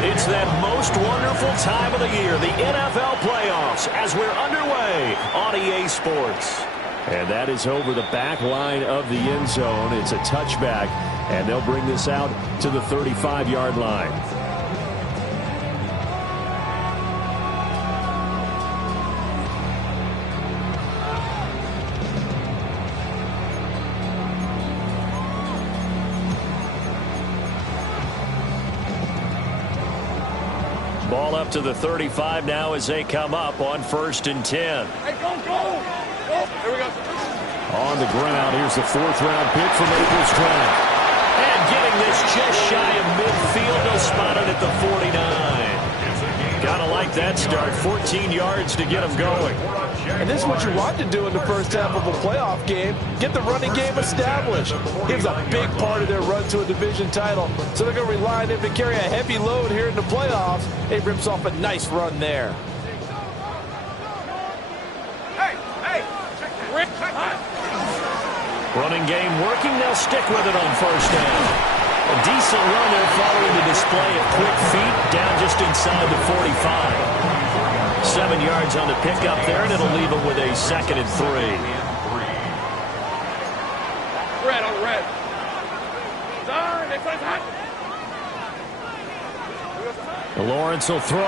It's that most wonderful time of the year, the NFL playoffs, as we're underway on EA Sports. And that is over the back line of the end zone. It's a touchback, and they'll bring this out to the 35-yard line. Ball up to the 35 now as they come up on 1st and 10. Hey, go! Here we go. On the ground, here's the 4th-round pick from April's draft. And getting this just shy of midfield, they'll spot it at the 49. Gotta like that start. 14 yards to get them going. And this is what you want to do in the first half of a playoff game. Get the running game established. He was a big part of their run to a division title. So they're going to rely on him to carry a heavy load here in the playoffs. He rips off a nice run there. Running game working. They'll stick with it on 1st down. A decent run there following the display of quick feet down just inside the 45. 7 yards on the pickup there, and it'll leave them with a 2nd and 3. Red on the red. Lawrence will throw.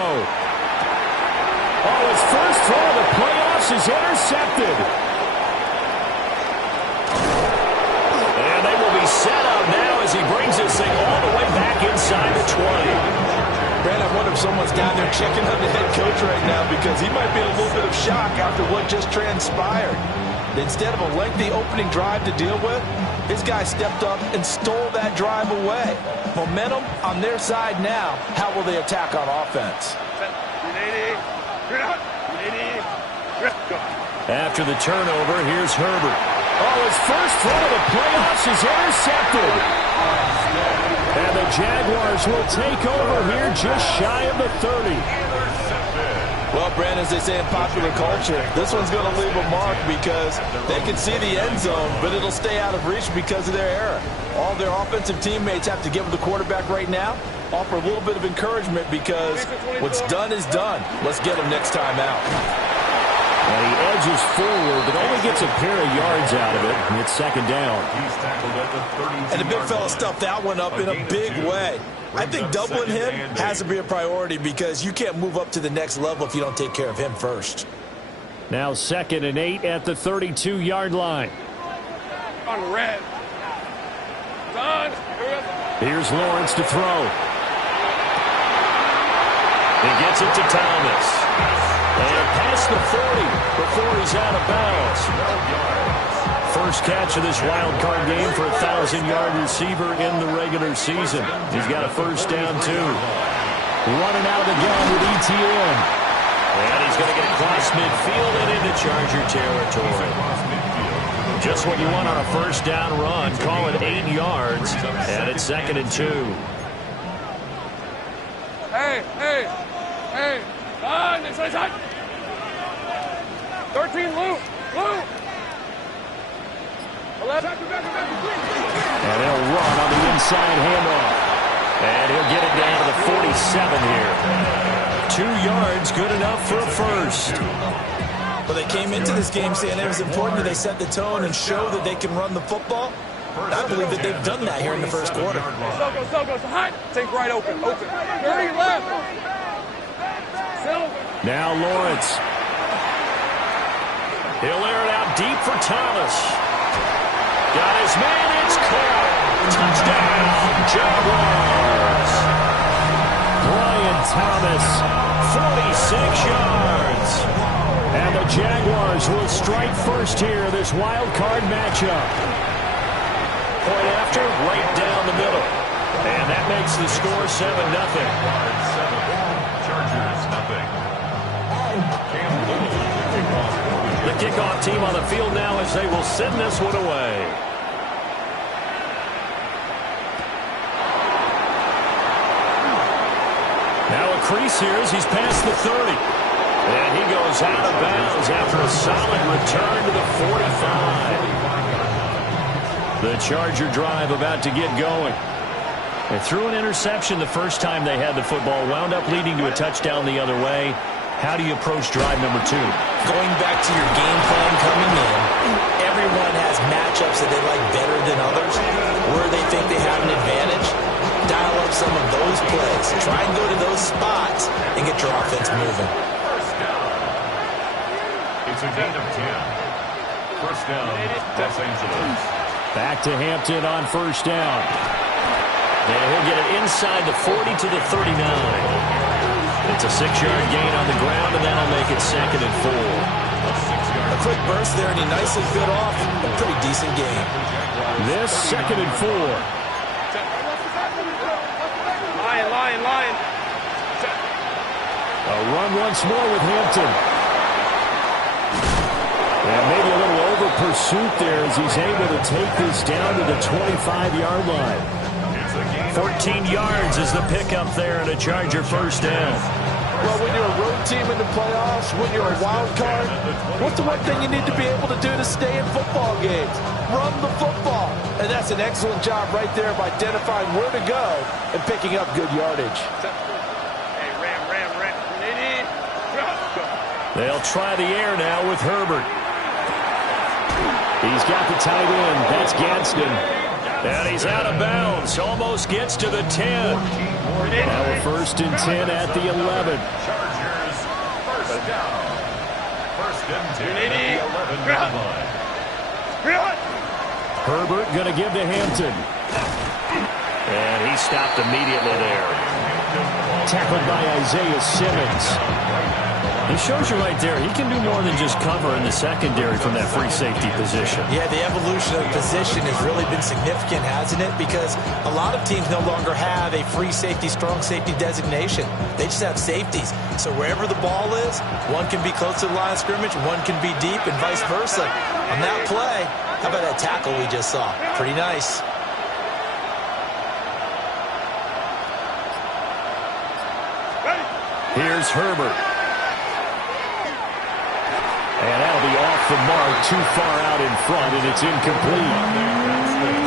Oh, his first throw of the playoffs is intercepted. And they will be set up now as he brings this thing all the way back inside the 20. Brad, I wonder if someone's down there checking on the head coach right now because he might be in a little bit of shock after what just transpired. Instead of a lengthy opening drive to deal with, his guy stepped up and stole that drive away. Momentum on their side now. How will they attack on offense? After the turnover, here's Herbert. Oh, his first throw of the playoffs is intercepted. And the Jaguars will take over here just shy of the 30. Well, Brandon, as they say in popular culture, this one's going to leave a mark because they can see the end zone, but it'll stay out of reach because of their error. All their offensive teammates have to give the quarterback right now, offer a little bit of encouragement because what's done is done. Let's get him next time out. And he edges forward, but only gets a pair of yards out of it, and it's 2nd down. And the big fella stuffed that one up in a big way. I think doubling him has to be a priority because you can't move up to the next level if you don't take care of him first. Now 2nd and 8 at the 32-yard line. On red. Done. Here's Lawrence to throw. He gets it to Thomas. And past the 40 before he's out of bounds. First catch of this wild card game for a 1,000-yard receiver in the regular season. He's got a 1st down, too. Running out of the gun with ETN. And he's going to get across midfield and into Charger territory. Just what you want on a 1st down run. Call it 8 yards. And it's 2nd and 2. Hey. On, inside. 13, Luke. 11. And they'll run on the inside handoff. And he'll get it down to the 47 here. 2 yards, good enough for a 1st. Well, they came into this game saying it was important that they set the tone and show that they can run the football. I believe that they've done that here in the first quarter. So go. Hot. Take right open. 30 left. Now Lawrence. He'll air it out deep for Thomas. Got his man. It's caught. Touchdown, Jaguars. Brian Thomas, 46 yards. And the Jaguars will strike first here, this wild card matchup. Point after, right down the middle. And that makes the score 7-0. The kickoff team on the field now as they will send this one away. Now a crease here as he's past the 30. And he goes out of bounds after a solid return to the 45. The Charger drive about to get going. They threw an interception the first time they had the football, wound up leading to a touchdown the other way. How do you approach drive number 2? Going back to your game plan coming in, everyone has matchups that they like better than others, where they think they have an advantage. Dial up some of those plays. Try and go to those spots and get your offense moving. It's a gain of 10. First down, Los Angeles. Back to Hampton on first down. And he'll get it inside the 40 to the 39. It's a 6-yard gain on the ground, and that'll make it 2nd and 4. A quick burst there, and he nicely bit off a pretty decent game. This 2nd and 4. Lion. A run once more with Hampton. And maybe a little over pursuit there as he's able to take this down to the 25-yard line. 14 yards is the pickup there and a Charger first down. Well, when you're a road team in the playoffs, when you're a wild card, what's the one thing you need to be able to do to stay in football games? Run the football. And that's an excellent job right there of identifying where to go and picking up good yardage. Hey, ram. They'll try the air now with Herbert. He's got the tight end. That's Gadsden. And he's out of bounds. Almost gets to the 10. Now we're 1st and 10 at the 11. Chargers, first down. 1st and 10 at the 11-yard line. Herbert going to give to Hampton. And he stopped immediately there. Tackled by Isaiah Simmons. He shows you right there, he can do more than just cover in the secondary from that free safety position. Yeah, the evolution of the position has really been significant, hasn't it? Because a lot of teams no longer have a free safety, strong safety designation. They just have safeties. So wherever the ball is, one can be close to the line of scrimmage, one can be deep, and vice versa. On that play, how about that tackle we just saw? Pretty nice. Here's Herbert. And that'll be off the mark, too far out in front, and it's incomplete.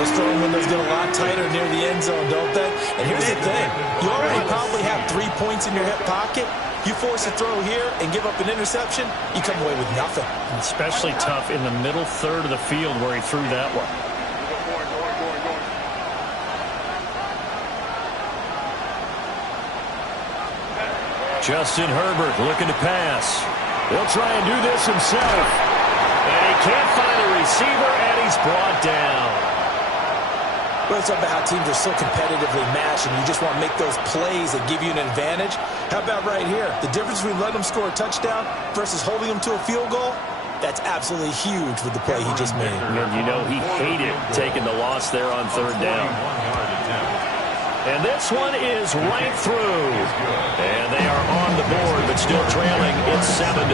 Those throwing windows get a lot tighter near the end zone, don't they? And here's the thing. You already probably have 3 points in your hip pocket. You force a throw here and give up an interception, you come away with nothing. Especially tough in the middle third of the field where he threw that one. Justin Herbert looking to pass. He'll try and do this himself. And he can't find a receiver, and he's brought down. Well, it's about how teams are so competitively matched, and you just want to make those plays that give you an advantage. How about right here? The difference between letting them score a touchdown versus holding them to a field goal, that's absolutely huge with the play he just made. And you know he hated taking the loss there on 3rd down. And this one is right through. And they are on the board, but still trailing. It's 7-3.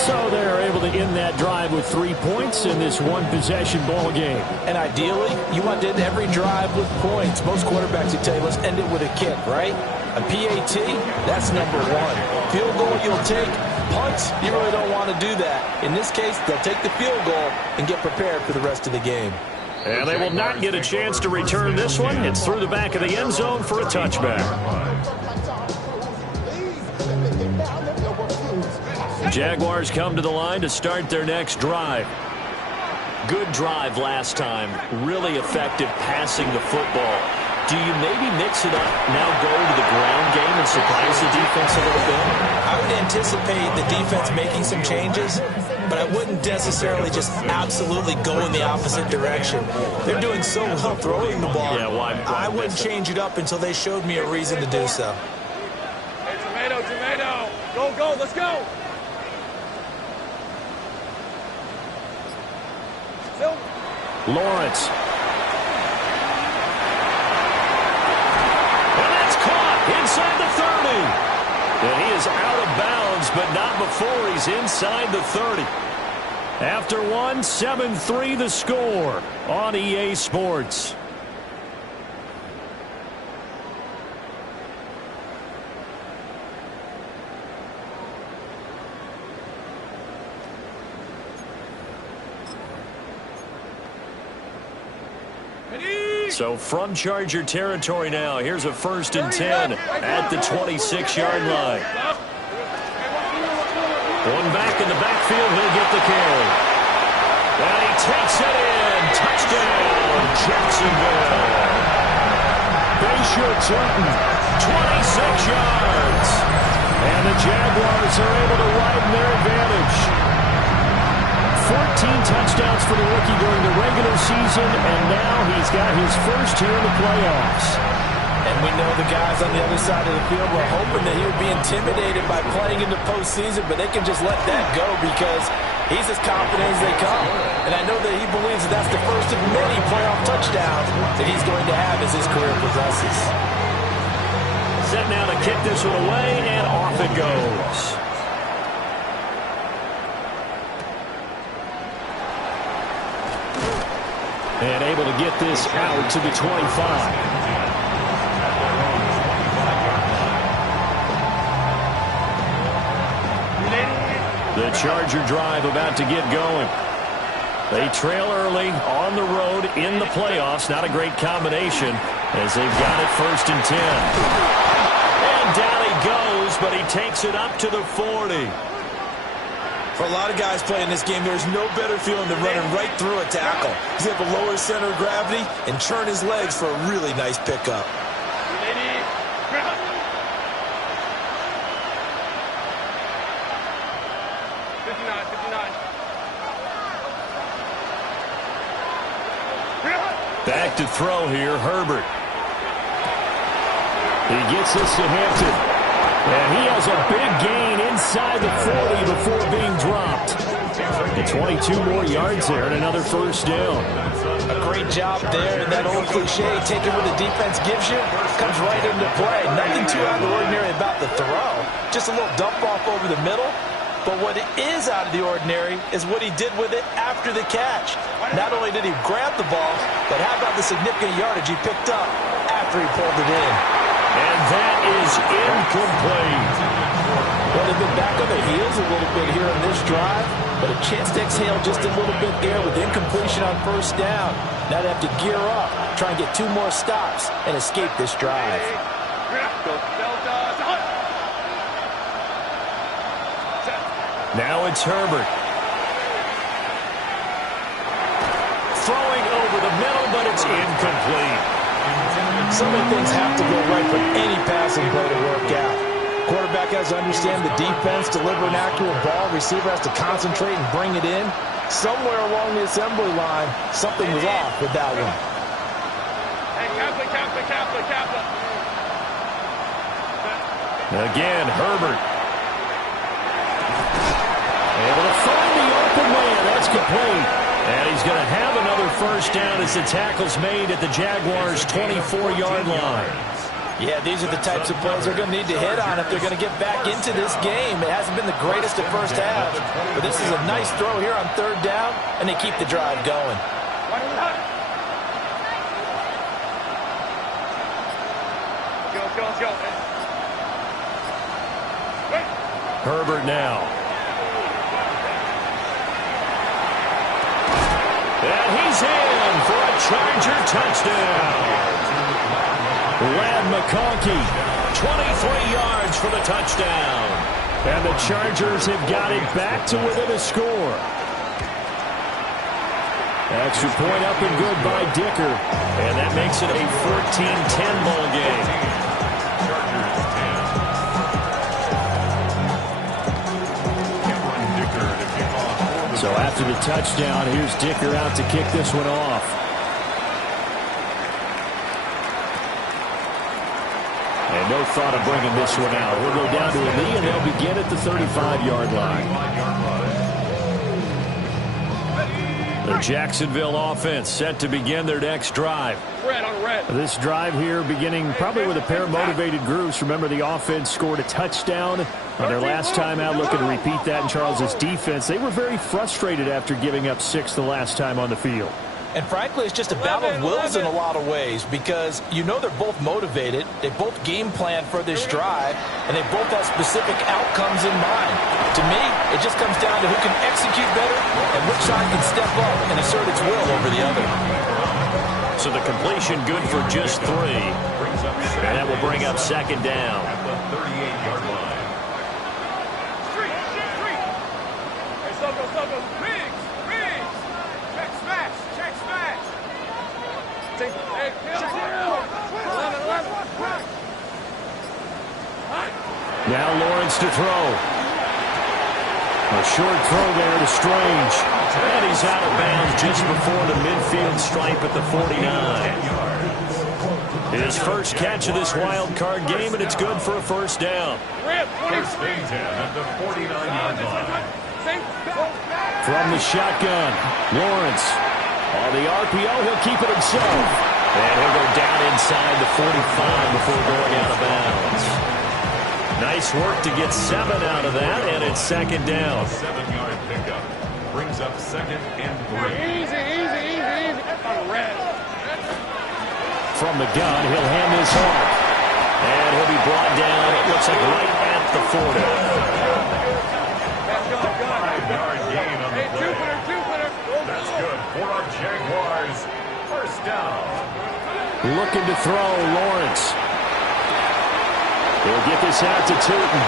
So they're able to end that drive with 3 points in this one-possession ball game. And ideally, you want to end every drive with points. Most quarterbacks would tell you, let's end it with a kick, right? A PAT, that's number 1. Field goal, you'll take. Punts, you really don't want to do that. In this case, they'll take the field goal and get prepared for the rest of the game. And they will not get a chance to return this one. It's through the back of the end zone for a touchback. Jaguars come to the line to start their next drive. Good drive last time. Really effective passing the football. Do you maybe mix it up, now go to the ground game and surprise the defense a little bit? I would anticipate the defense making some changes, but I wouldn't necessarily just absolutely go in the opposite direction. They're doing so well throwing the ball. Yeah, why I wouldn't change it up until they showed me a reason to do so. Hey, tomato. Go, let's go. Lawrence. And that's caught inside the 30. And he is out of bounds, but not before he's inside the 30. After one, 7-3 the score on EA Sports. So from Charger territory now, here's a 1st and 10 at the 26-yard line. One back in the backfield, he'll get the carry. And he takes it in. Touchdown, Jacksonville. Bayshore Turton, 26 yards. And the Jaguars are able to widen their advantage. 14 touchdowns for the rookie during the regular season, and now he's got his first here in the playoffs. And we know the guys on the other side of the field were hoping that he would be intimidated by playing in the postseason, but they can just let that go because he's as confident as they come. And I know that he believes that that's the first of many playoff touchdowns that he's going to have as his career progresses. Set now to kick this one away, and off it goes. And able to get this out to the 25. The Charger drive about to get going. They trail early on the road in the playoffs. Not a great combination as they've got it 1st and 10. And down he goes, but he takes it up to the 40. For a lot of guys playing this game, there's no better feeling than running right through a tackle. He's able to lower his center of gravity and turn his legs for a really nice pickup. Back to throw here, Herbert. He gets this to Hampton. And he has a big gain inside the 40 before being dropped. And 22 more yards there and another 1st down. A great job there, and that old cliche, taking what the defense gives you, comes right into play. Nothing too out of the ordinary about the throw. Just a little dump off over the middle. But what is out of the ordinary is what he did with it after the catch. Not only did he grab the ball, but how about the significant yardage he picked up after he pulled it in. And that is incomplete. Well, they've been back on their heels a little bit here on this drive, but a chance to exhale just a little bit there with incompletion on 1st down. Now they have to gear up, try and get 2 more stops, and escape this drive. Now it's Herbert. Throwing over the middle, but it's incomplete. So many things have to go right for any passing play to work out. Quarterback has to understand the defense, deliver an accurate ball. Receiver has to concentrate and bring it in. Somewhere along the assembly line, something was off with that one. Again, Herbert. Able to find the open man. That's complete. And he's going to have another 1st down as the tackle's made at the Jaguars' 24-yard line. Yeah, these are the types of plays they're going to need to hit on if they're going to get back into this game. It hasn't been the greatest at 1st half, but this is a nice throw here on 3rd down, and they keep the drive going. Let's go. Herbert now. And he's in for a Charger touchdown. Lad McConkey, 23 yards for the touchdown. And the Chargers have got it back to within a score. Extra point up and good by Dicker. And that makes it a 14-10 ball game. So after the touchdown, here's Dicker out to kick this one off. And no thought of bringing this one out. We'll go down to a knee, and they'll begin at the 35-yard line. The Jacksonville offense set to begin their next drive. This drive here beginning probably with a pair of motivated groups. Remember, the offense scored a touchdown on their last time out, looking to repeat that in Charles' defense. They were very frustrated after giving up 6 the last time on the field. And frankly, it's just a battle of wills in a lot of ways because you know they're both motivated. They both game plan for this drive, and they both have specific outcomes in mind. To me, it just comes down to who can execute better and which side can step up and assert its will over the other. So the completion good for just 3. And that will bring up second down. At the 38-yard line. Hey, Soko. Riggs. Check smash. Hey, kill. 11. Now Lawrence to throw. A short throw there to Strange. And he's out of bounds just before the midfield stripe at the 49. His first catch of this wild card game, and it's good for a first down. First and 10 at the 49-yard line. From the shotgun, Lawrence. On the RPO, he'll keep it himself. And he'll go down inside the 45 before going out of bounds. Nice work to get 7 out of that, and it's second down. A 7-yard pickup brings up second and 3. Easy. From the gun, he'll hand this off. And he'll be brought down, it looks like right at the 40. 5-yard gain on the play. Jupiter. That's good for our Jaguars. First down. Looking to throw, Lawrence. He'll get this out to Tootin.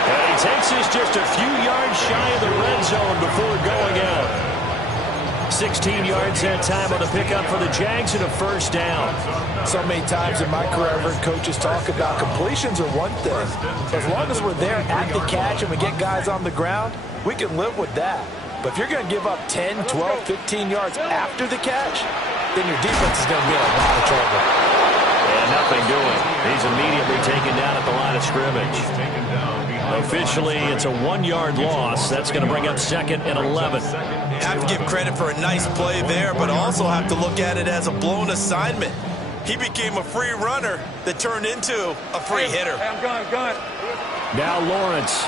And he takes this just a few yards shy of the red zone before going out. 16 yards that time on the pickup for the Jags and a first down. So many times in my career, I've heard coaches talk about completions are one thing. As long as we're there at the catch and we get guys on the ground, we can live with that. But if you're going to give up 10, 12, 15 yards after the catch, then your defense is going to be in a lot of trouble. And nothing doing. He's immediately taken down at the line of scrimmage. Officially, it's a 1-yard loss. That's going to bring up second and 11. Have to give credit for a nice play there, but also have to look at it as a blown assignment. He became a free runner that turned into a free hitter. Hey, I'm gone. Now Lawrence.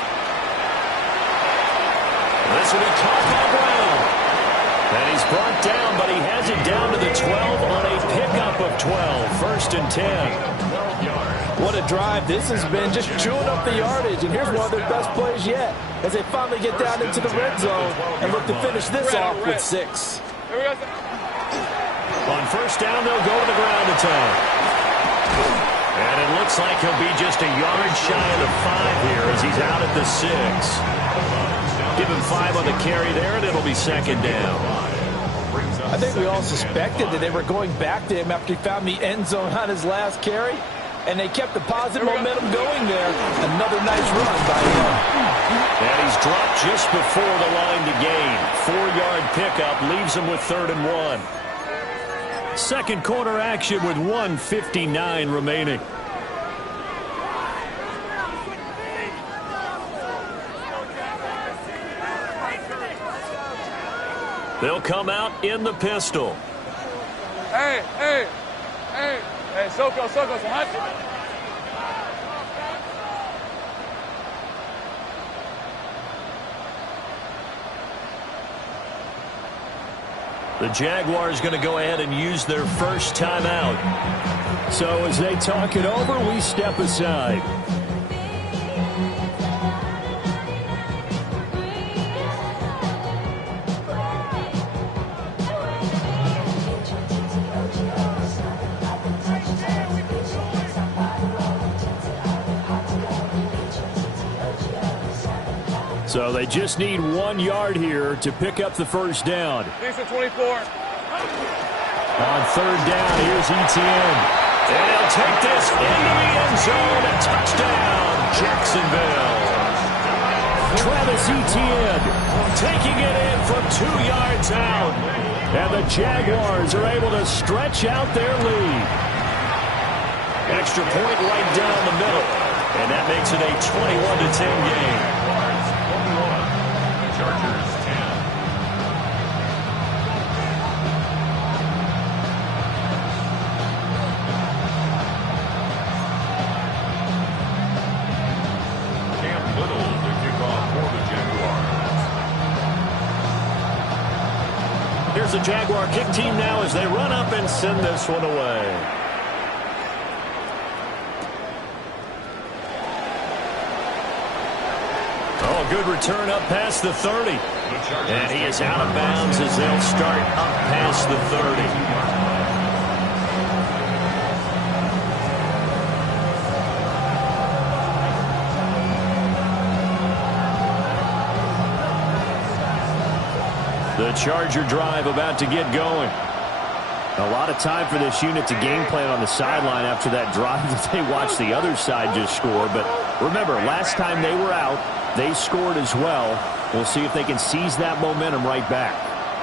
This will be caught on the ground. And he's brought down, but he has it down to the 12 on a pickup of 12. First and 10. What a drive this has been, just chewing up the yardage. And here's one of their best plays yet as they finally get down into the red zone and look to finish this off with 6. On first down, they'll go to the ground attack. And it looks like he'll be just a yard shy of the 5 here as he's out at the 6. Give him 5 on the carry there, and it'll be second down. I think we all suspected that they were going back to him after he found the end zone on his last carry. And they kept the positive momentum going there. Another nice run by him. And he's dropped just before the line to gain. 4-yard pickup leaves him with 3rd and 1. Second quarter action with 1:59 remaining. They'll come out in the pistol. Hey, Soko, hot. The Jaguars going to go ahead and use their first timeout. So as they talk it over, we step aside. So they just need 1 yard here to pick up the first down. Decent 24. On third down, here's Etienne. And he'll take this into the end zone. A touchdown, Jacksonville. Travis Etienne taking it in from 2 yards out. And the Jaguars are able to stretch out their lead. Extra point right down the middle. And that makes it a 21-10 game. Chargers 10. Cam Little to kick off for the Jaguars. Here's the Jaguar kick team now as they run up and send this one away. Oh, good return up past the 30. And he is out of bounds as they'll start up past the 30. The Charger drive about to get going. A lot of time for this unit to game plan on the sideline after that drive that they watched the other side just score. But remember, last time they were out, they scored as well. We'll see if they can seize that momentum right back.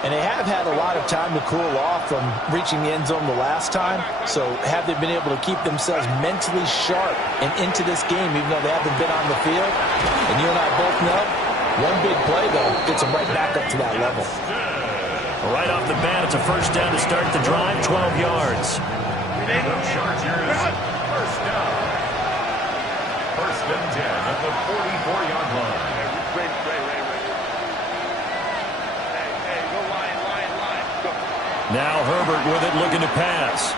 And they have had a lot of time to cool off from reaching the end zone the last time. So have they been able to keep themselves mentally sharp and into this game, even though they haven't been on the field? And you and I both know, one big play, though, gets them right back up to that level. Right off the bat, it's a first down to start the drive, 12 yards. The Chargers, first down. First and 10 at the 44-yard line. Hey, go line. Go. Now Herbert with it, looking to pass.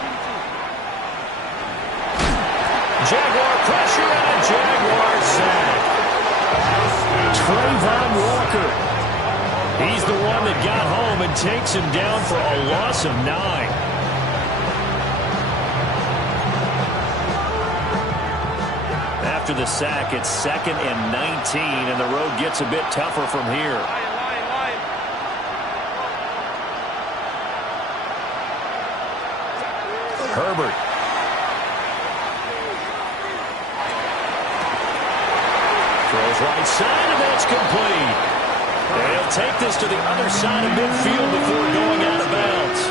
Jaguar pressure and a Jaguar sack. Trayvon Walker. He's the one that got home and takes him down for a loss of 9. After the sack, it's 2nd and 19, and the road gets a bit tougher from here. Line. Herbert. Throws right side, and that's complete. They'll take this to the other side of midfield before going out of bounds.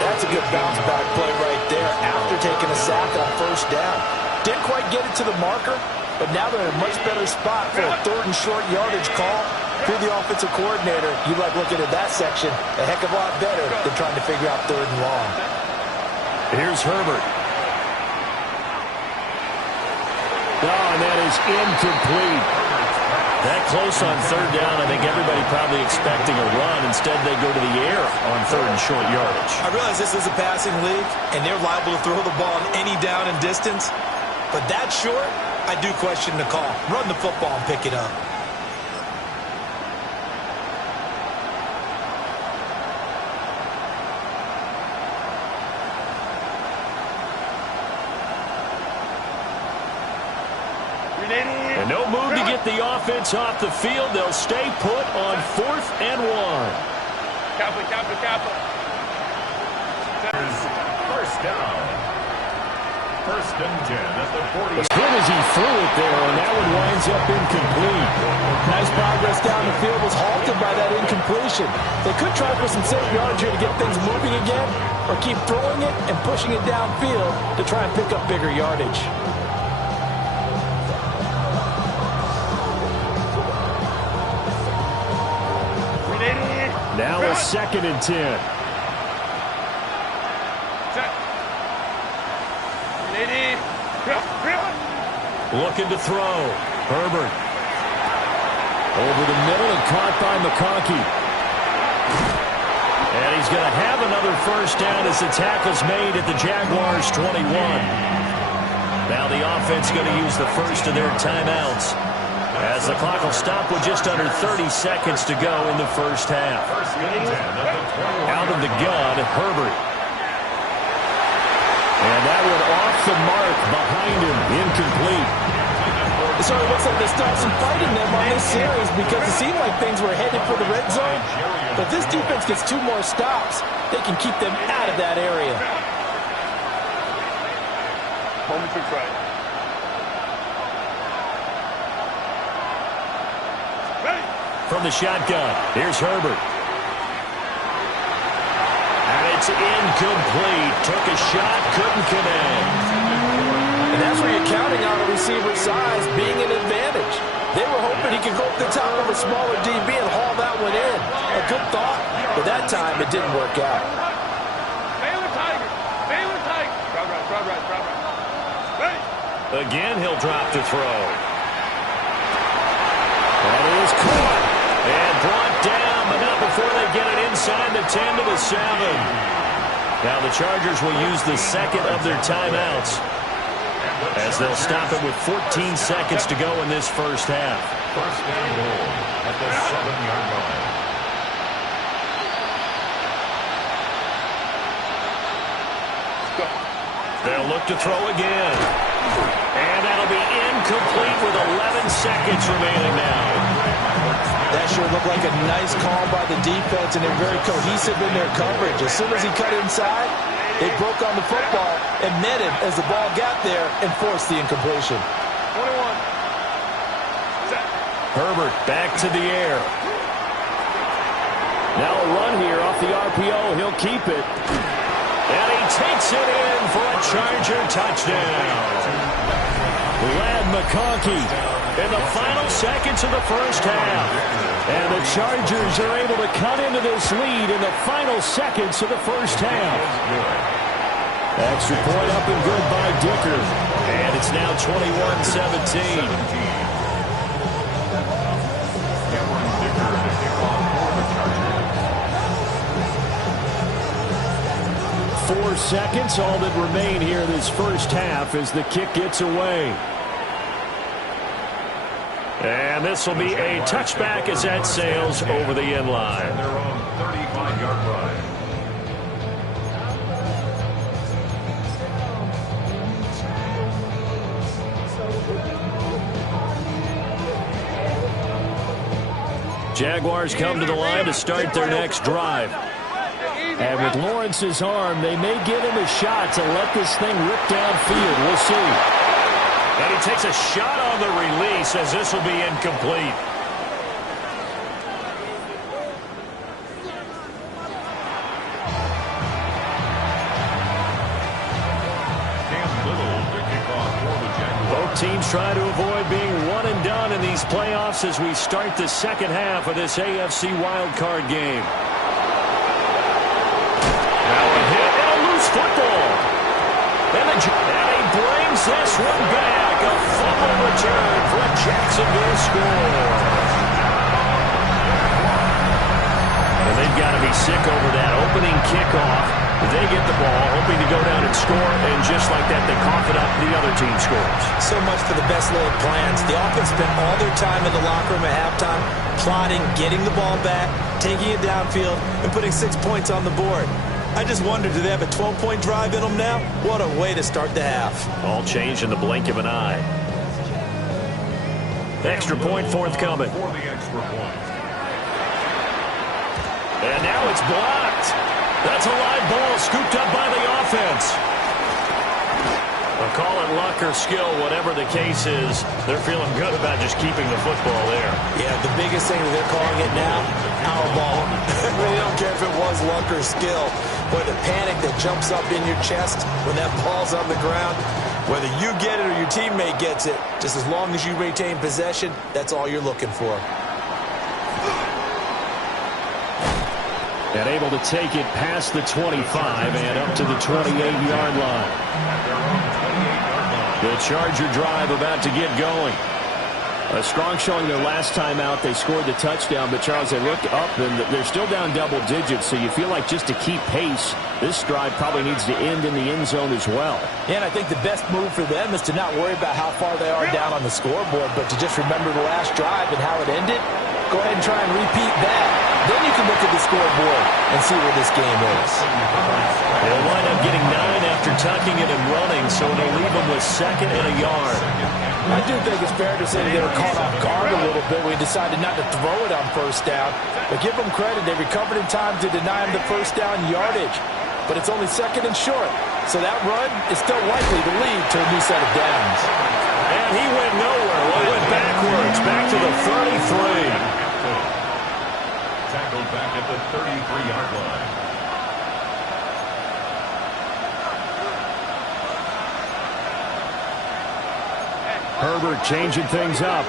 That's a good bounce back play right there after taking a sack on first down. Didn't quite get it to the marker, but now they're in a much better spot for a 3rd and short yardage call. If you're the offensive coordinator, you like looking at that section a heck of a lot better than trying to figure out 3rd and long. Here's Herbert. Oh, and that is incomplete. That close on 3rd down, I think everybody probably expecting a run. Instead, they go to the air on 3rd and short yardage. I realize this is a passing league, and they're liable to throw the ball on any down and distance. But that short, I do question the call. Run the football and pick it up. And no move to get the offense off the field. They'll stay put on 4th and 1. Kappa. First down. First and 10 at the 40. As good as he threw it there, and that one winds up incomplete. Nice progress down the field was halted by that incompletion. They could try for some safe yardage here to get things moving again, or keep throwing it and pushing it downfield to try and pick up bigger yardage. Now a 2nd and 10. Looking to throw. Herbert. Over the middle and caught by McConkey. And he's going to have another first down as the tackle's made at the Jaguars' 21. Now the offense going to use the first of their timeouts, as the clock will stop with just under 30 seconds to go in the first half. Out of the gun, Herbert. And that one off the mark behind him, incomplete. So it looks like they start some fighting them on this series because it seemed like things were headed for the red zone. But this defense gets 2 more stops. They can keep them out of that area. Moment to try. From the shotgun, here's Herbert. And it's incomplete. Took a shot, couldn't connect. And that's where you're counting on a receiver's size being an advantage. They were hoping he could go up the top of a smaller DB and haul that one in. A good thought, but that time it didn't work out. Baylor Tiger. Right. Again, he'll drop to throw. That is caught. And brought down, but not before they get it inside the 10 to the 7. Now the Chargers will use the 2nd of their timeouts, as they'll stop it with 14 seconds to go in this first half. First down goal at the 7-yard line. They'll look to throw again. And that'll be incomplete with 11 seconds remaining now. That sure looked like a nice call by the defense, and they're very cohesive in their coverage. As soon as he cut inside, they broke on the football and met him as the ball got there and forced the incompletion. 21. Herbert back to the air. Now a run here off the RPO. He'll keep it. And he takes it in for a Charger touchdown. Ladd McConkey in the final seconds of the first half. And the Chargers are able to cut into this lead in the final seconds of the first half. Extra point up and good by Dicker. And it's now 21-17. 4 seconds, all that remain here in this first half as the kick gets away. And this will be a touchback as that sails over the end line. Their own 35-yard line. Jaguars come to the line to start their next drive. And with Lawrence's arm, they may give him a shot to let this thing rip downfield. We'll see. And he takes a shot on the release as this will be incomplete. Both teams try to avoid being one and done in these playoffs as we start the second half of this AFC wildcard game. Football. And he brings this one back. A fumble return for a Jacksonville score. And they've got to be sick over that opening kickoff. They get the ball, hoping to go down and score, and just like that, they cough it up, the other team scores. So much for the best laid plans. The offense spent all their time in the locker room at halftime plotting, getting the ball back, taking it downfield, and putting 6 points on the board. I just wonder, do they have a 12-point drive in them now? What a way to start the half. All changed in the blink of an eye. Extra point forthcoming. For the extra point. And now it's blocked. That's a live ball scooped up by the offense. I'll call it luck or skill, whatever the case is. They're feeling good about just keeping the football there. Yeah, the biggest thing that they're calling it now, our ball. They don't care if it was luck or skill. But the panic that jumps up in your chest when that ball's on the ground, whether you get it or your teammate gets it, just as long as you retain possession, that's all you're looking for. And able to take it past the 25 and up to the 28-yard line. The Charger drive about to get going. A strong showing their last time out. They scored the touchdown, but Charles, they look up and they're still down double digits, so you feel like just to keep pace, this drive probably needs to end in the end zone as well. Yeah, and I think the best move for them is to not worry about how far they are down on the scoreboard, but to just remember the last drive and how it ended. Go ahead and try and repeat that. Then you can look at the scoreboard and see where this game is. They'll wind up getting 9 after tucking it and running, so it'll leave them with 2nd and a yard. I do think it's fair to say they were caught off guard a little bit. We decided not to throw it on first down. But give them credit. They recovered in time to deny them the first down yardage. But it's only 2nd and short. So that run is still likely to lead to a new set of downs. And he went nowhere. Well, he went backwards, back to the 33. Tackled back at the 33-yard line. Herbert changing things up.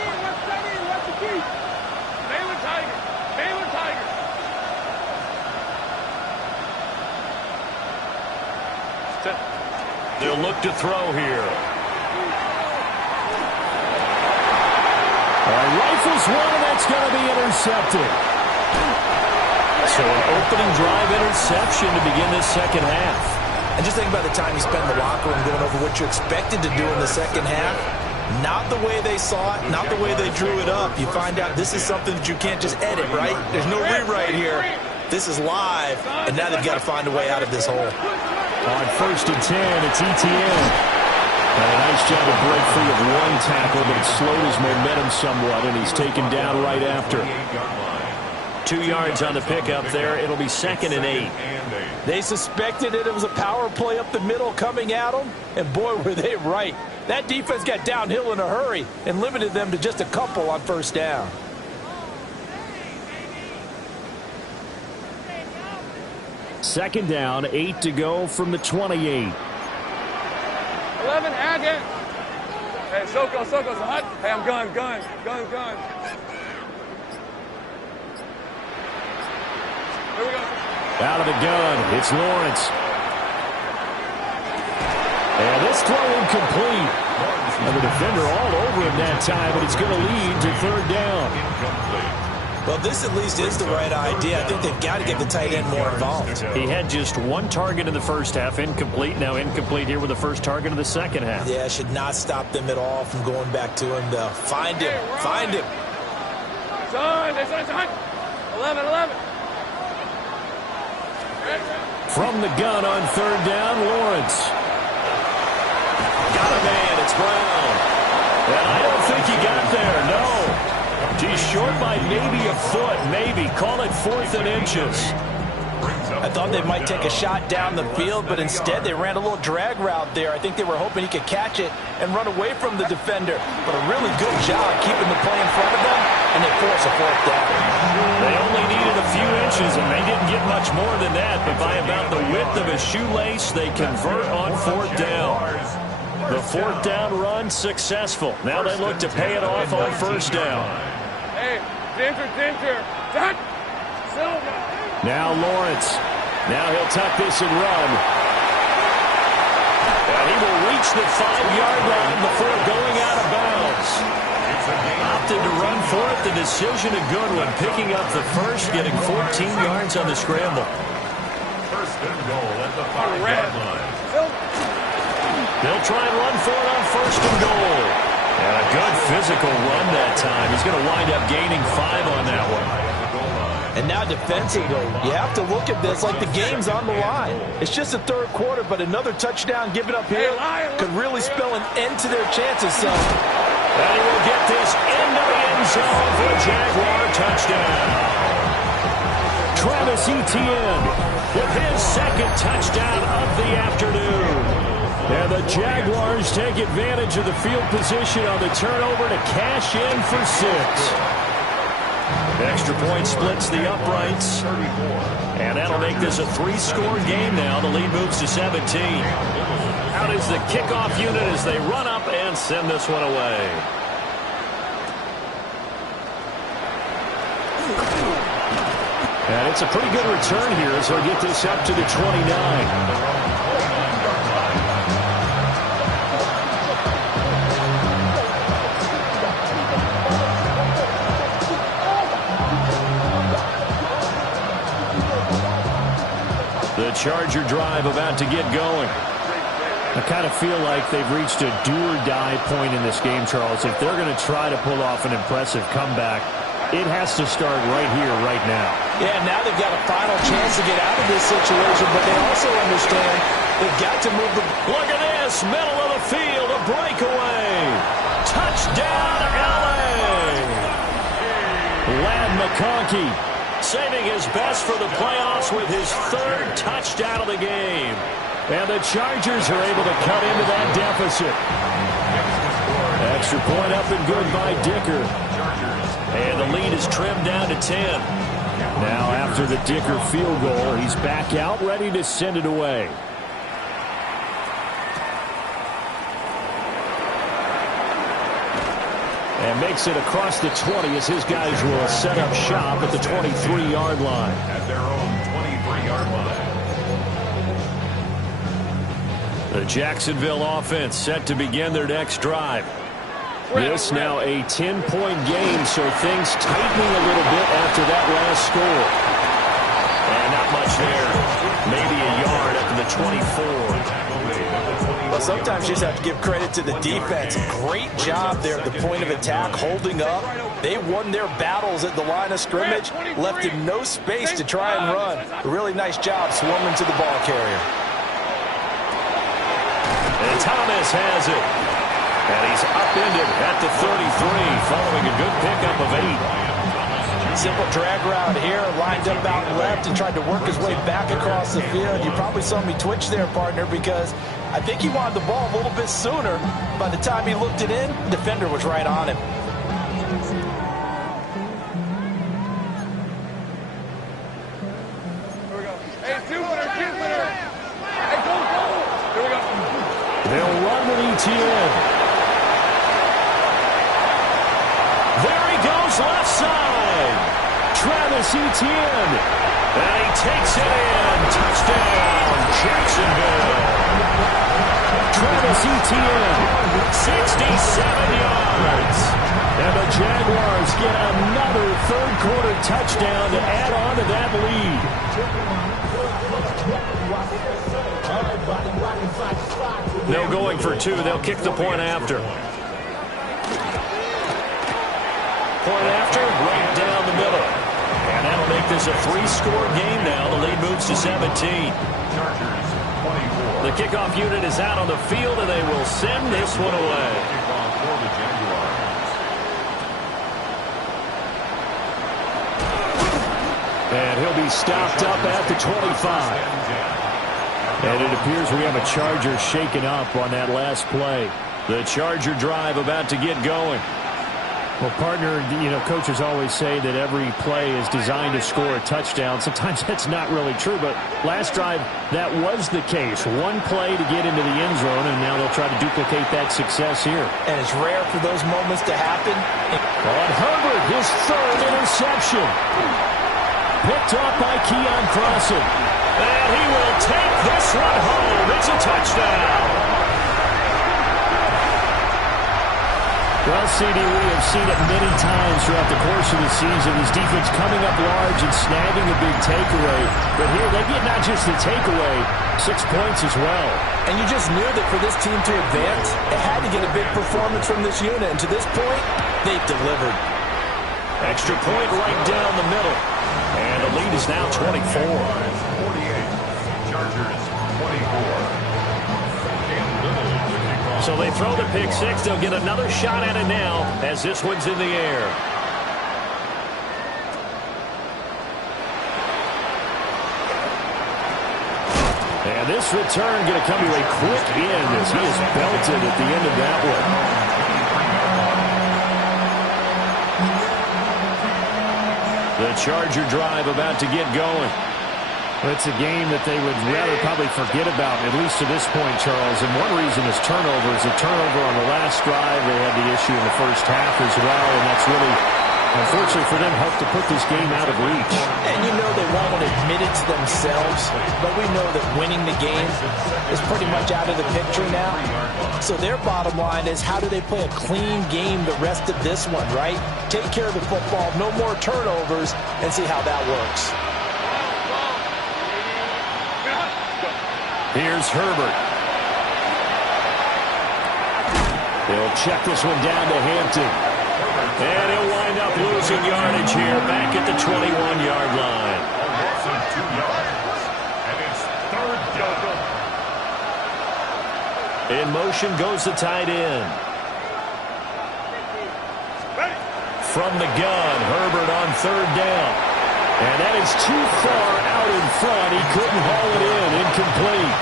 They'll look to throw here. Rifles one, and that's going to be intercepted. So an opening drive interception to begin this second half. And just think about the time you spend in the locker room going over what you expected to do in the second half. Not the way they saw it, not the way they drew it up. You find out this is something that you can't just edit, right? There's no rewrite here. This is live, and now they've got to find a way out of this hole. On 1st and 10, it's ETN. And a nice job to break free of one tackle, but it slowed his momentum somewhat, and he's taken down right after. 2 yards on the pickup there. It'll be 2nd and 8. They suspected it was a power play up the middle coming at them, and boy, were they right. That defense got downhill in a hurry and limited them to just a couple on first down. Second down, 8 to go from the 28. 11, add it. Hey, Soko's hot. Hey, I'm gun. Here we go. Out of the gun, it's Lawrence. And this throw incomplete. And the defender all over him that time, but it's going to lead to 3rd down. Well, this at least is the right idea. I think they've got to get the tight end more involved. He had just 1 target in the first half, incomplete. Now incomplete here with the first target of the second half. Yeah, should not stop them at all from going back to him, though. Find him. Find him. Son. 11. From the gun on 3rd down, Lawrence. Got a man. It's Brown. And I don't think he got there. No. He's short by maybe a foot. Maybe. Call it 4th and inches. I thought they might take a shot down the field, but instead they ran a little drag route there. I think they were hoping he could catch it and run away from the defender. But a really good job keeping the play in front of them, and they force a 4th down. They only needed a few inches, and they didn't get much more than that. But by about the width of a shoelace, they convert on 4th down. The 4th down run successful. Now they look to pay it off on 1st down. Hey, Dinter. Dot. Silva. Now Lawrence. Now he'll tuck this and run. And he will reach the 5-yard line before going out of bounds. Opted to run for it. The decision a good one. Picking up the first, getting 14 yards on the scramble. 1st and goal at the 5-yard line. They'll try and run for it on 1st and goal. And a good physical run that time. He's going to wind up gaining 5 on that one. And now defensively, you have to look at this like the game's on the line. It's just the 3rd quarter, but another touchdown given up here could really spell an end to their chances, son. And he will get this into the end zone for a Jaguar touchdown. Travis Etienne With his 2nd touchdown of the afternoon. And the Jaguars take advantage of the field position on the turnover to cash in for 6. Extra point splits the uprights. And that'll make this a 3-score game now. The lead moves to 17. Out is the kickoff unit as they run up and send this one away. And it's a pretty good return here as they'll get this up to the 29. The Charger drive about to get going. I kind of feel like they've reached a do-or-die point in this game, Charles. If they're going to try to pull off an impressive comeback, it has to start right here, right now. Yeah, now they've got a final chance to get out of this situation, but they also understand they've got to move the... Look at this, middle of the field, a breakaway. Touchdown, L.A. Lad McConkey saving his best for the playoffs with his 3rd touchdown of the game. And the Chargers are able to cut into that deficit. Extra point up and good by Dicker. And the lead is trimmed down to 10. Now after the Dicker field goal, he's back out ready to send it away. And makes it across the 20 as his guys will set up shop at the 23-yard line. At their own 23-yard line. The Jacksonville offense set to begin their next drive. This now a 10-point game, so things tightening a little bit after that last score. And not much there. Maybe a yard up to the 24. Well, sometimes you just have to give credit to the defense. Great job there at the point of attack, holding up. They won their battles at the line of scrimmage, left him no space to try and run. A really nice job swarming to the ball carrier. And Thomas Thomas has it. And he's upended at the 33 following a good pickup of 8. Simple drag route here, lined up out left and tried to work his way back across the field. You probably saw me twitch there, partner, because I think he wanted the ball a little bit sooner. By the time he looked it in, the defender was right on him. Here we go. Hey, two-winner, two-winner. Hey, go, go. Here we go. They'll run with Etienne. There he goes, left side. Travis Etienne. And he takes it in. Touchdown, Jacksonville. Travis Etienne, 67 yards. And the Jaguars get another third-quarter touchdown to add on to that lead. No going for 2. They'll kick the point after. Point after, right down the middle. And that'll make this a 3-score game now. The lead moves to 17. The kickoff unit is out on the field, and they will send this one away. And he'll be stopped up at the 25. And it appears we have a Charger shaken up on that last play. The Charger drive about to get going. Well, partner, coaches always say that every play is designed to score a touchdown. Sometimes that's not really true, but last drive, that was the case. One play to get into the end zone, and now they'll try to duplicate that success here. And it's rare for those moments to happen. On Herbert, his 3rd interception. Picked off by Keon Crossen. And he will take this one home. It's a touchdown. Well, CD, we have seen it many times throughout the course of the season. This defense coming up large and snagging a big takeaway. But here, they get not just the takeaway, 6 points as well. And you just knew that for this team to advance, it had to get a big performance from this unit. And to this point, they've delivered. Extra point right down the middle. And the lead is now 24. 48. Chargers 24. So they throw the pick 6. They'll get another shot at it now as this one's in the air. And this return going to come to a quick end as he is belted at the end of that one. The Charger drive about to get going. It's a game that they would rather probably forget about, at least to this point, Charles. And one reason is turnovers. A turnover on the last drive. They had the issue in the first half as well, and that's really, unfortunately for them, helped to put this game out of reach. And you know they won't admit it to themselves, but we know that winning the game is pretty much out of the picture now. So their bottom line is, how do they play a clean game the rest of this one, right? Take care of the football, no more turnovers, and see how that works. Here's Herbert. They'll check this one down to Hampton. And he'll wind up losing yardage here back at the 21-yard line. Loss of 2 yards. And it's 3rd down. In motion goes the tight end. From the gun, Herbert on 3rd down. And that is too far out in front. He couldn't haul it in. Incomplete.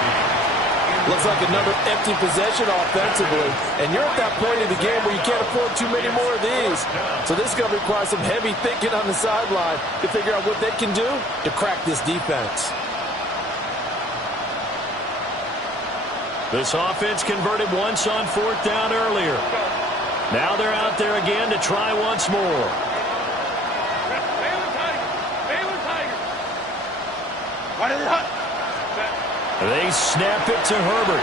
Looks like another empty possession offensively. And you're at that point in the game where you can't afford too many more of these. So this is going to require some heavy thinking on the sideline to figure out what they can do to crack this defense. This offense converted once on 4th down earlier. Now they're out there again to try once more. They snap it to Herbert.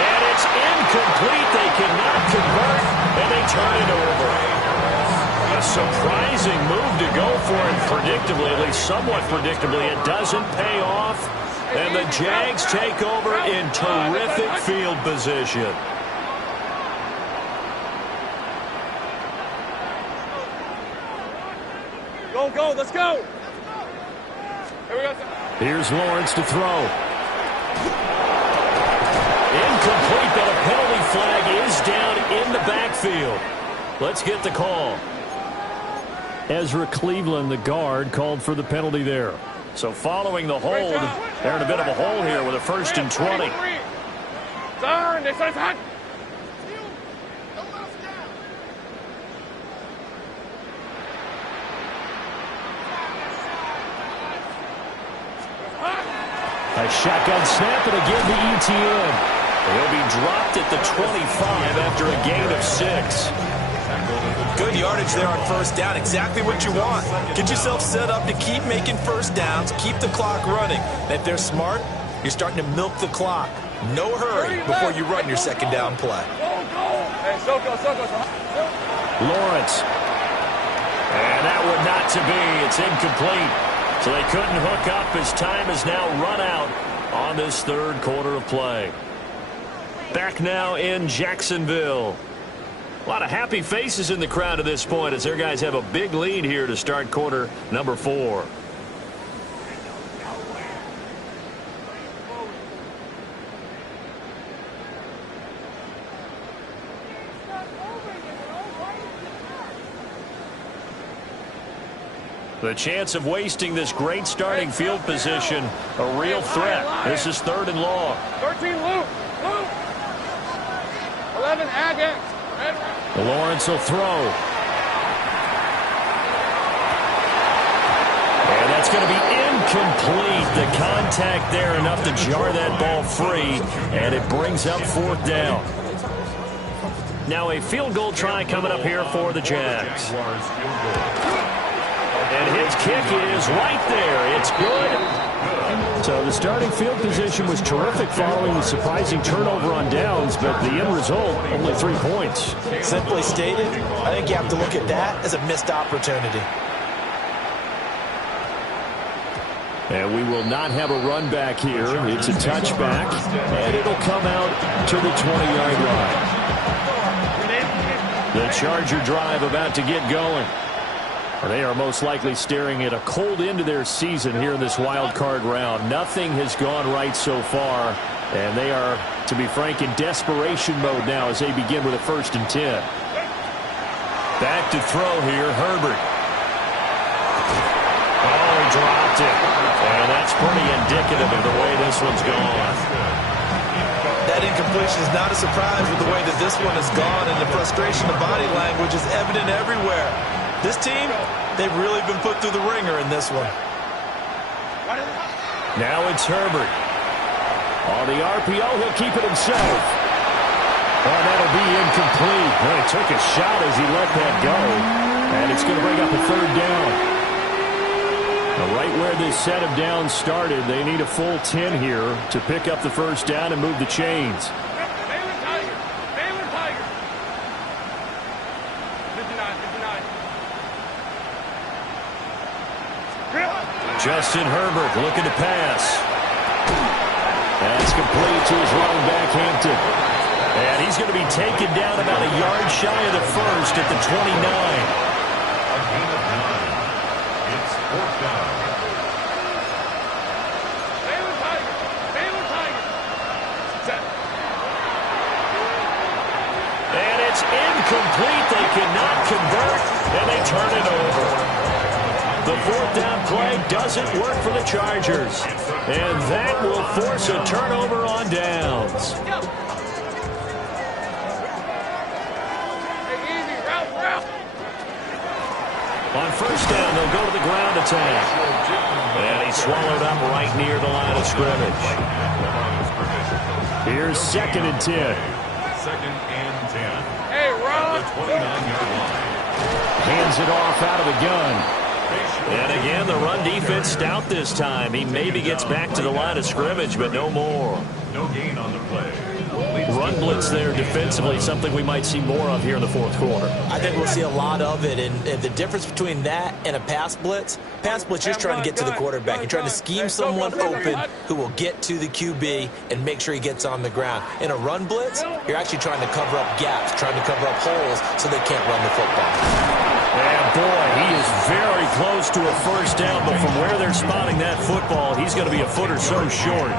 And it's incomplete. They cannot convert, and they turn it over. A surprising move to go for it predictably, at least somewhat predictably. It doesn't pay off, and the Jags take over in terrific field position. Go, go, let's go. Here we go. Here's Lawrence to throw. Incomplete, but a penalty flag is down in the backfield. Let's get the call. Ezra Cleveland, the guard, called for the penalty there. So following the hold, they're in a bit of a hole here with a 1st and 20. A shotgun snap and again to ETN. He'll be dropped at the 25 after a gain of 6. Good yardage there on 1st down. Exactly what you want. Get yourself set up to keep making 1st downs, keep the clock running. And if they're smart, you're starting to milk the clock. No hurry before you run your 2nd down play. Lawrence. And that one not to be. It's incomplete. So they couldn't hook up as time is now run out on this 3rd quarter of play. Back now in Jacksonville. A lot of happy faces in the crowd at this point as their guys have a big lead here to start quarter number 4. The chance of wasting this great starting field position, a real threat. This is 3rd and long. 13, Luke. 11, Agate. Lawrence will throw. And that's going to be incomplete. The contact there enough to jar that ball free, and it brings up 4th down. Now a field goal try coming up here for the Jags. And his kick is right there. It's good. So the starting field position was terrific following the surprising turnover on downs, but the end result, only 3 points. Simply stated, I think you have to look at that as a missed opportunity. And we will not have a run back here. It's a touchback, and it'll come out to the 20-yard line. The Charger drive about to get going. They are most likely staring at a cold end to their season here in this wild card round. Nothing has gone right so far, and they are, to be frank, in desperation mode now as they begin with a 1st and 10. Back to throw here, Herbert. Oh, he dropped it. And that's pretty indicative of the way this one's gone. That incompletion is not a surprise with the way that this one has gone, and the frustration of body language is evident everywhere. This team, they've really been put through the ringer in this one. Now it's Herbert. On the RPO, he'll keep it himself. Oh, that'll be incomplete. Well, he took a shot as he let that go. And it's going to bring up a 3rd down. Now, right where this set of downs started, they need a full 10 here to pick up the 1st down and move the chains. Justin Herbert looking to pass. That's complete to his running back, Hampton. And he's going to be taken down about a yard shy of the 1st at the 29. A gain of 9. It's 4th down. And it's incomplete. They cannot convert, and they turn it over. The 4th down play doesn't work for the Chargers. And that will force a turnover on downs. On 1st down, they'll go to the ground attack. And he's swallowed up right near the line of scrimmage. Here's 2nd and 10. 2nd and 10. Hey, Ron. The 29-yard line. Hands it off out of the gun. And again, the run defense stout this time. He maybe gets back to the line of scrimmage, but no more. No gain on the play. Run blitz there defensively, something we might see more of here in the 4th quarter. I think we'll see a lot of it, and the difference between that and a pass blitz, you're trying to get to the quarterback. You're trying to scheme someone open who will get to the QB and make sure he gets on the ground. In a run blitz, you're actually trying to cover up gaps, trying to cover up holes so they can't run the football. And boy, he is very close to a 1st down, but from where they're spotting that football, he's going to be a foot or so short.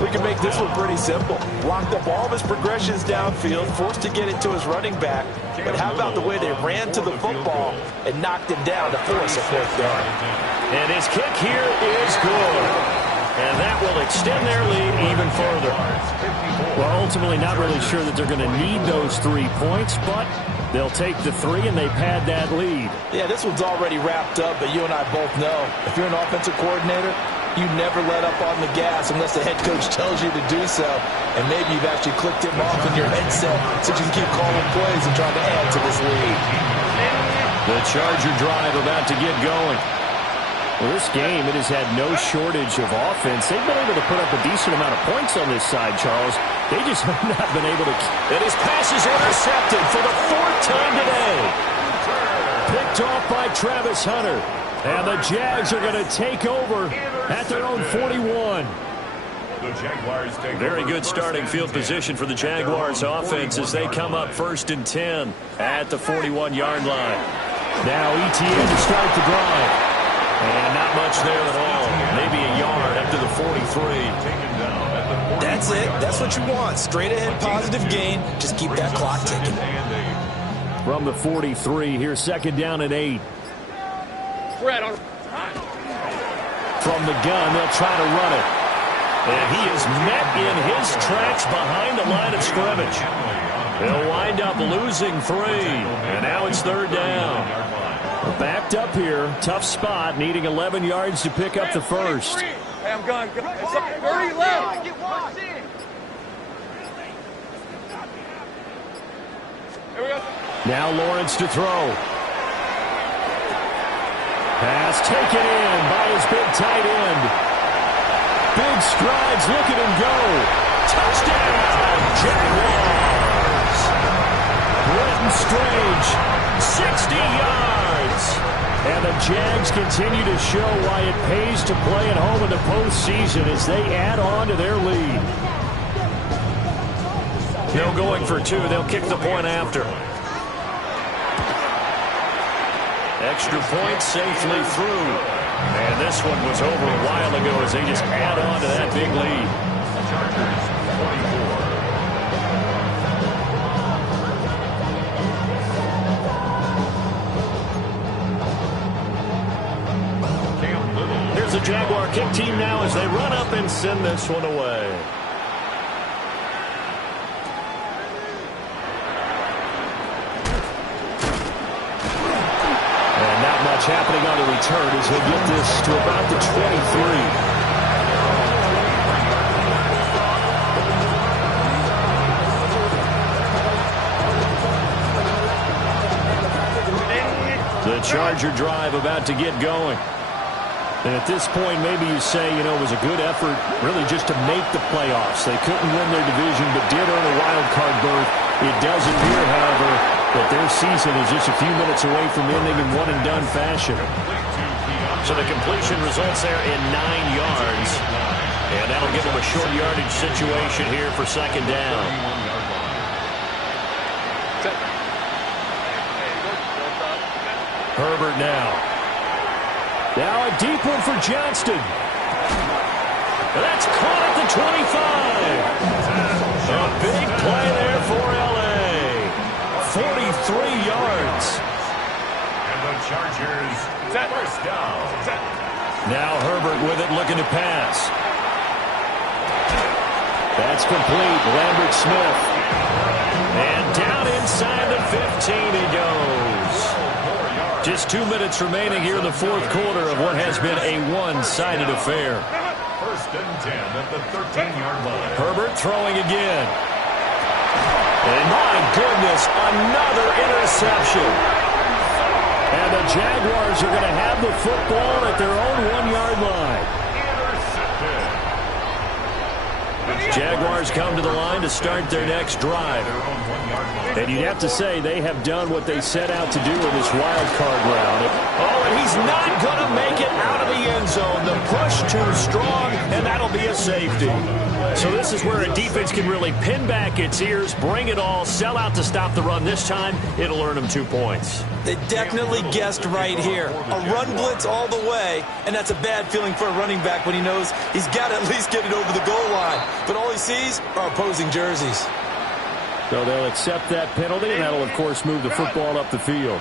We can make this one pretty simple. Blocked up all of his progressions downfield, forced to get it to his running back. But how about the way they ran to the football and knocked him down to force a fourth down? And his kick here is good. And that will extend their lead even further. Well, ultimately not really sure that they're going to need those 3 points, but they'll take the 3 and they pad that lead. Yeah, this one's already wrapped up, but you and I both know if you're an offensive coordinator, you never let up on the gas unless the head coach tells you to do so. And maybe you've actually clicked him off in your headset so you can keep calling plays and trying to add to this lead. The Charger drive about to get going. Well, this game, it has had no shortage of offense. They've been able to put up a decent amount of points on this side, Charles. They just have not been able to. And his pass is intercepted for the 4th time today. Picked off by Travis Hunter. And the Jags are going to take over at their own 41. The Jaguars take Very over good starting field position for the Jaguars offense as they come up 1st and 10 at the 41-yard line. Now ETN to start the drive. And not much there at all. Maybe a yard up to the 43. That's it. That's what you want. Straight ahead positive gain. Just keep that clock ticking. From the 43, here's 2nd down and 8. From the gun, they'll try to run it. And he is met in his tracks behind the line of scrimmage. He'll wind up losing 3. And now it's 3rd down. Backed up here. Tough spot. Needing 11 yards to pick up the first. Hey, I'm gone. It's 30 left. Here we go. Now Lawrence to throw. Pass taken in by his big tight end. Big strides. Look at him go. Touchdown, Jaguars. Brenton Strange, 60 yards. And the Jags continue to show why it pays to play at home in the postseason as they add on to their lead. No going for 2. They'll kick the point after. Extra point safely through. And this one was over a while ago as they just add on to that big lead. Chargers 44. Here's the Jaguar kick team now as they run up and send this one away. And not much happening on the return as he'll get this to about the 23. The Charger drive about to get going. And at this point, maybe you say, you know, it was a good effort really just to make the playoffs. They couldn't win their division, but did earn a wild card berth. It does appear, however, that their season is just a few minutes away from ending in one-and-done fashion. So the completion results there in 9 yards. And that'll give them a short yardage situation here for 2nd down. Herbert now. Now a deep one for Johnston. That's caught at the 25. A big play there for L.A. 43 yards. And the Chargers, 1st down. Now Herbert with it, looking to pass. That's complete. Lambert Smith. And down inside the 15 he goes. Just 2 minutes remaining here in the 4th quarter of what has been a one-sided affair. 1st and 10 at the 13-yard line. Herbert throwing again. And my goodness, another interception. And the Jaguars are going to have the football at their own 1-yard line. Jaguars come to the line to start their next drive. And you'd have to say they have done what they set out to do in this wild card round. Oh, and he's not going to make it out of the end zone. The push too strong, and that'll be a safety. So this is where a defense can really pin back its ears, bring it all, sell out to stop the run. This time, it'll earn them 2 points. They definitely guessed right here. A run blitz all the way, and that's a bad feeling for a running back when he knows he's got to at least get it over the goal line. sees are opposing jerseys. So they'll accept that penalty, and that'll, of course, move the football up the field.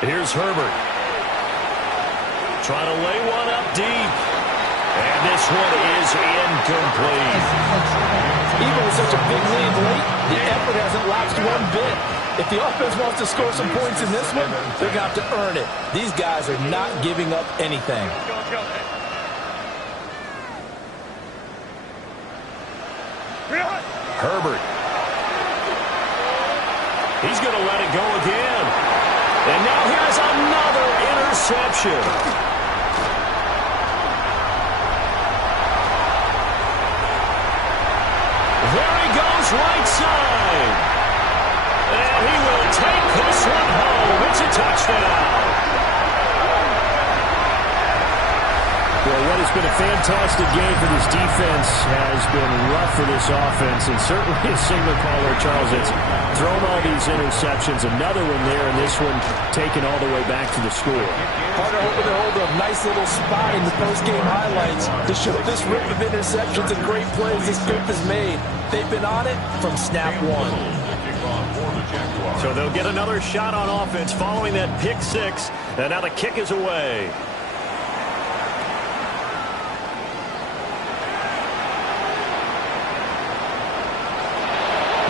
Here's Herbert. Trying to lay one up deep. And this one is incomplete. Even with such a big lead late, the effort hasn't lapsed one bit. If the offense wants to score some points in this one, they're going to have to earn it. These guys are not giving up anything. Herbert. He's going to let it go again. And now here's another interception. There he goes, right side. And he will take this one home. It's a touchdown. Well, what has been a fantastic game for this defense has been rough for this offense, and certainly a signal caller, Charles, it's thrown all these interceptions. Another one there, and this one taken all the way back to the score. Carter hoping to hold a nice little spot in the post-game highlights to show this rip of interceptions and great plays this group has made. They've been on it from snap one. So they'll get another shot on offense following that pick six, and now the kick is away.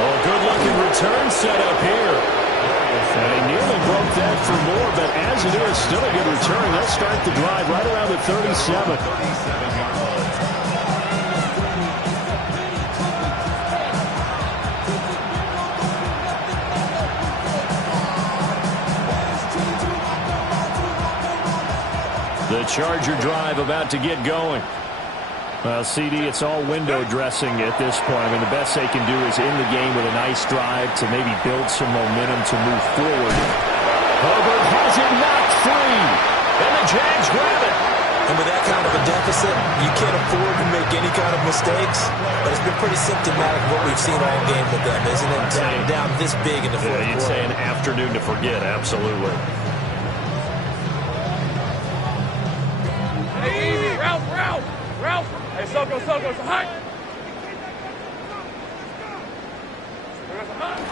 Oh, good-looking return set up here. And he nearly broke that for more, but as it is, still a good return. They'll start the drive right around the 37. The Charger drive about to get going. Well, CD, it's all window dressing at this point. I mean, the best they can do is in the game with a nice drive to maybe build some momentum to move forward. Herbert has it knocked free, and the Jags grab it. And with that kind of a deficit, you can't afford to make any kind of mistakes. But it's been pretty symptomatic of what we've seen all game with them, isn't it? Down this big in the fourth quarter. You'd say an afternoon to forget, absolutely. Hey, easy. Ralph. Hey, Soko, hot.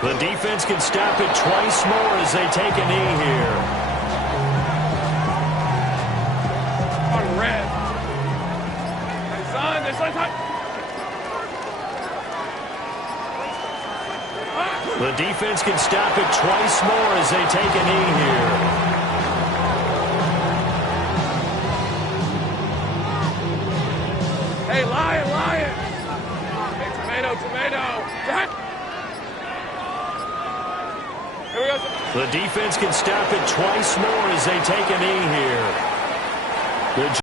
The defense can stop it twice more as they take a knee here. On red. Hey, son, this one's hot. The defense can stop it twice more as they take a knee here. Hey, lion. Hey, tomato. Here we go. The defense can stop it twice more as they take a knee here. The